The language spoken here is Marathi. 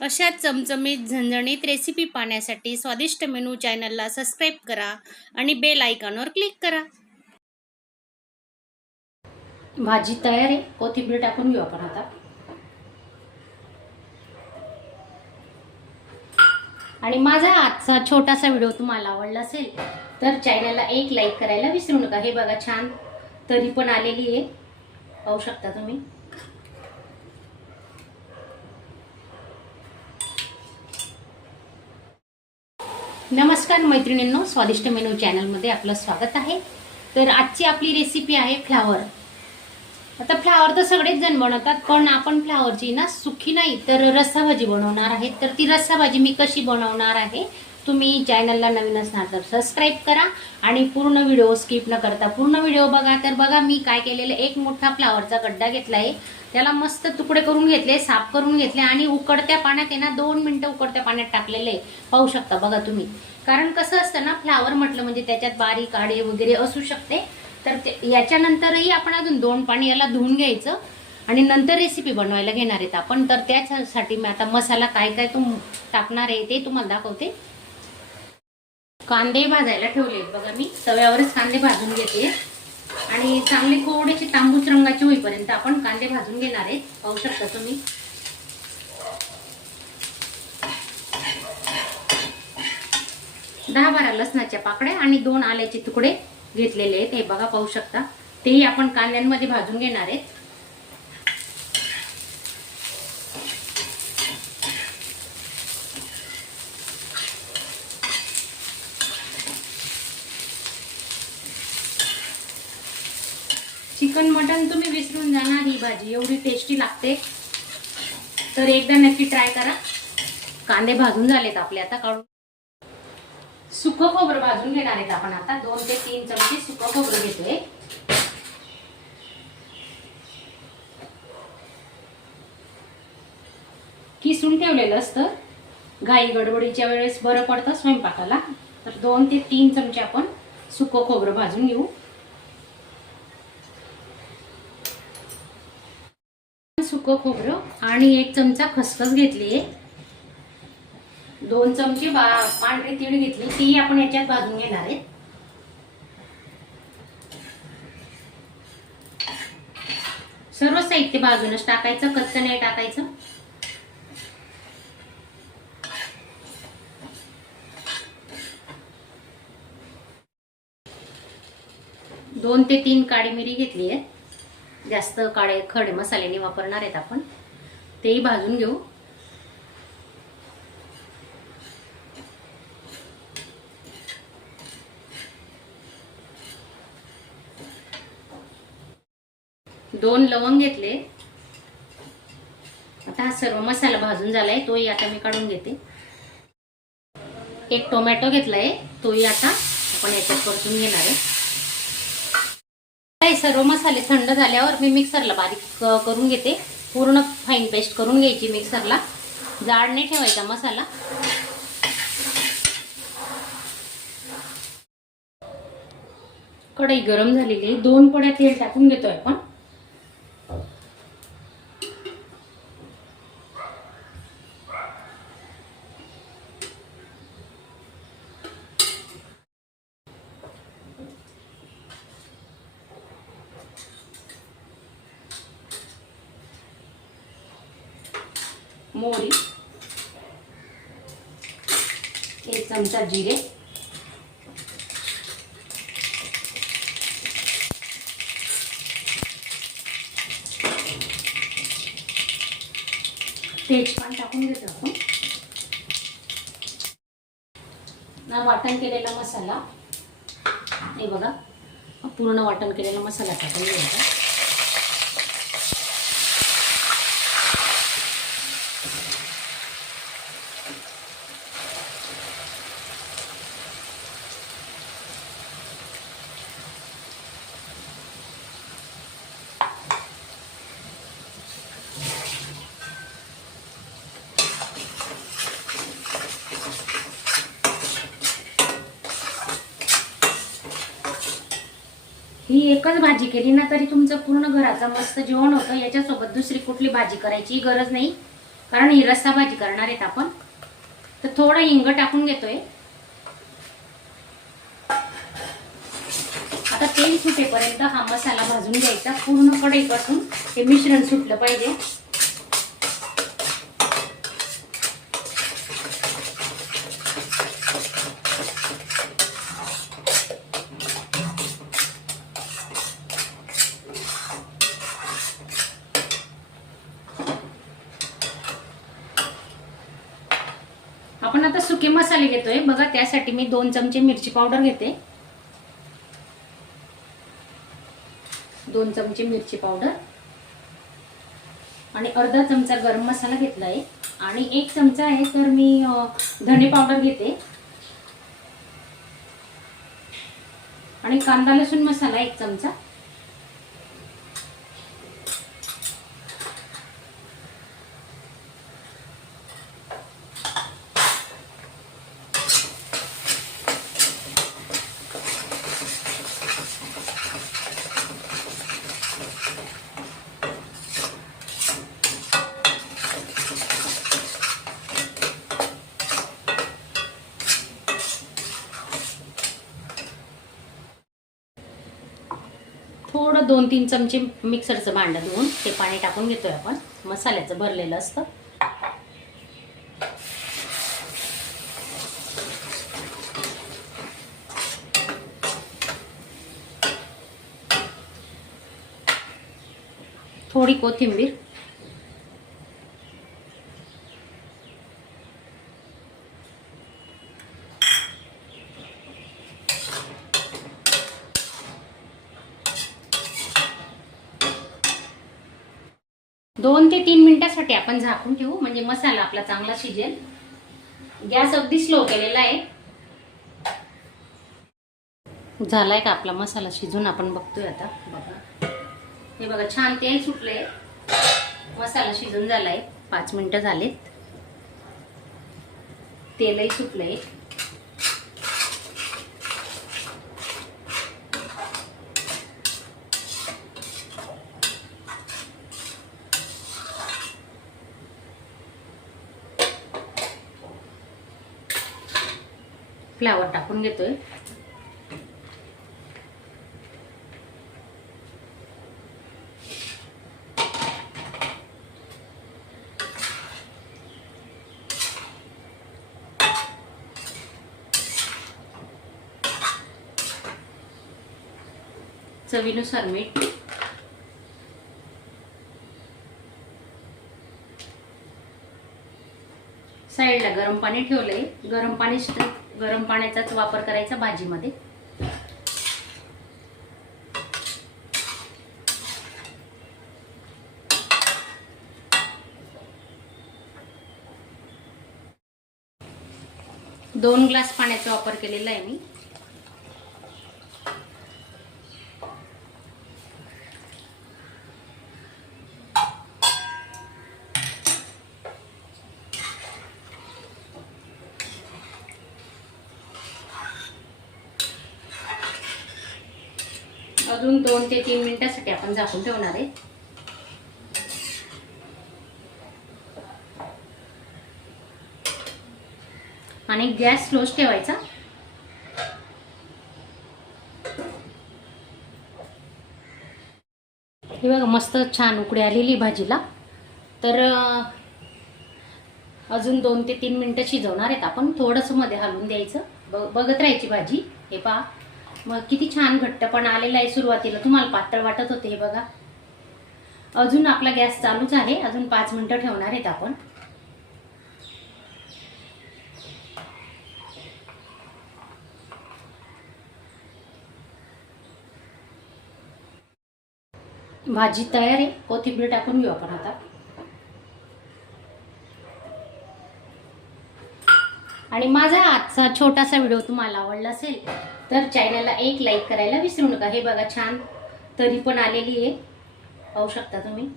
अशा चमचमीत झणझणीत रेसिपी पाहण्यासाठी स्वादिष्ट मेनू चॅनलला सबस्क्राईब करा आणि बेल आयकॉनवर क्लिक करा। भाजी तयार आहे, कोथिंबीर टाकून घेऊ आपण आता। आणि माझा आजचा छोटासा व्हिडिओ तुम्हाला आवडला असेल तर चॅनलला एक लाईक करायला विसरू नका। हे बघा छान तरी पण आलेली आहे, पाहू शकता तुम्ही। नमस्कार मैत्रिणींनो, स्वादिष्ट मेनू चॅनलमध्ये आपलं स्वागत आहे। तर आजची आपली रेसिपी आहे फ्लावर। आता फ्लावर तर सगळेच जण बनवतात, पण आपण फ्लावरची ना सुकी नाही तर रस्सा भाजी बनवणार आहे। तर ती रस्सा भाजी मी कशी बनवणार आहे, तुम्ही चॅनलला नवीन असणार तर सबस्क्राईब करा आणि पूर्ण व्हिडिओ स्किप न करता पूर्ण व्हिडिओ बघा। तर बघा मी काय केलेलं, एक मोठा फ्लावरचा गड्डा घेतला आहे, त्याला मस्त तुकडे करून घेतले, साफ करून घेतले आणि उकडत्या पाण्यात आहे ना 2 मिनिटं उकडत्या पाण्यात टाकलेले, पाहू शकता बघा तुम्ही। कारण कसं असतं ना, फ्लावर म्हटलं म्हणजे त्याच्यात बारीक आडे वगैरे असू शकते। तर याच्यानंतरही आपण अजून 2 पाणी याला धुवून घ्यायचं आणि नंतर रेसिपी बनवायला घेणार आहेत आपण। तर त्याच्यासाठी मी आता मसाला काय काय टाकणार आहे ते तुम्हाला दाखवते। कांदे भाजायला ठेवले बघा, मी तव्यावरच कांदे भाजून घेते आणि चांगले थोडेसे तांबूस रंगाचे होईपर्यंत आपण कांदे भाजून घेणार आहेत, पाहू शकता तुम्ही। 10-12 लसणाच्या पाकळ्या आणि 2 आल्याचे तुकडे घेतलेले आहेत, हे बघा पाहू शकता। तेही आपण कांद्यांमध्ये भाजून घेणार आहेत। चिकन मटन तुम्ही विसरून जाणार, ही भाजी एवढी टेस्टी लागते, तर एकदा नक्की ट्राय करा। कांदे भाजून झालेत आपले, आता काढून सुकं खोबरं भाजून घेणार आहेत आपण आता। 2 ते 3 चमचे सुकं खोबरं घेतोय। किसून ठेवलेलं असतं, घाई गडबडीच्या वेळेस बरं पडतं स्वयंपाकाला। तर 2 ते 3 चमचे आपण सुकं खोबरं भाजून घेऊ। सुकं खोबरं आणि 1 चमचा खसखस घेतली आहे, 2 चमचे पांढरी तीळ घेतली, ती आपण याच्यात भाजून घेणार आहे। सर्व साहित्य भाजूनच टाकायचं, कच्चं नाही टाकायचं। दोन ते 3 काळी मिरी घेतली आहे, जास्त काळे खडे मसाल्याने वापरणार आहेत आपण, तेही भाजून घेऊ। दोन लवंग घेतले। आता हा सर्व मसाला भाजून झालाय, तोही आता मी काढून घेते। 1 टोमॅटो घेतलाय, तोही आता आपण याच्यात परतून घेणार आहे। सर्व मसाले थंड झाल्यावर मी मिक्सरला बारीक करून घेते, पूर्ण फाईन पेस्ट करून घ्यायची मिक्सरला, जाड नाही ठेवायचा मसाला। कढई गरम झालेली आहे, 2 पड्या तेल टाकून घेतोय आपण। मोहरी, 1 चमचा जिरे, तेजपान टाकून घेतो आपण। ना वाटण केलेला मसाला, हे बघा पूर्ण वाटण केलेला मसाला टाकून घ्यायचा। ही एकच भाजी केली ना तरी तुमचं पूर्ण घराचं मस्त जेवण होतं, याच्यासोबत दुसरी कुठली भाजी करायची गरज नाही। कारण ही रस्सा भाजी करणार आहेत आपण. तर थोडं हिंग टाकून घेतोय. आता तेल सुटेपर्यंत हा मसाला भाजून घ्यायचा. पूर्ण कढईपासून हे मिश्रण सुटलं पाहिजे. आपण आता सुके मसाले घेतोय बघा. त्यासाठी मी 2 चमचे मिरची पावडर घेते. 2 चमचे मिरची पावडर आणि अर्धा चमचा गरम मसाला घेतला आहे आणि 1 चमचा आहे तर मी धने पावडर घेते आणि कांदा लसूण मसाला 1 चमचा. थोडं 2-3 चमचे मिक्सरचं भांडं धुवून ते पाणी टाकून घेतोय आपण. मसाल्याचं भरलेलं असतं. थोडी कोथिंबीर, दोन ते 3 मिनिटांसाठी आपण झाकून ठेवू म्हणजे मसाला आपला चांगला शिजेल. गॅस अगदी स्लो केलेला आहे. झालाय का आपला मसाला शिजून आपण बघतोय आता. बघा हे बघा छान तेल सुटलंय. मसाला शिजून झालाय. 5 मिनिटं झालेत. तेलही सुटलंय. फ्लावर टाकून घेतोय. चवीनुसार मीठ, साईडला गरम पाणी ठेवलंय. गरम पाण्याचाच वापर करायचा भाजीमध्ये. दोन ग्लास पाण्याचा वापर केलेला आहे मी. अजून 2 ते 3 मिनिटांसाठी आपण झाकून ठेवणार आहे. आणि गॅस स्लोच ठेवायचा. हे बघा मस्त छान उकळी आलेली भाजीला. तर अजून 2 ते 3 मिनिटं शिजवणार आहेत आपण. थोडंसं मध्ये हलवून द्यायचं. बघत राहायची भाजी. हे पहा मग किती छान घट्टपणा आलेला आहे. सुरुवातीला तुम्हाला पातळ वाटत होते. हे बघा अजून आपला गॅस चालूच आहे. अजून 5 मिनिटं ठेवणार आहेत आपण. भाजी तयार आहे. कोथिंबीर टाकून घेऊ आपण आता. आणि माझा आजचा छोटासा व्हिडिओ तुम्हाला आवडला असेल तर चॅनलला एक लाईक करायला विसरू नका. हे बघा छान तरी पण आलेली आहे. पाहू शकता तुम्ही.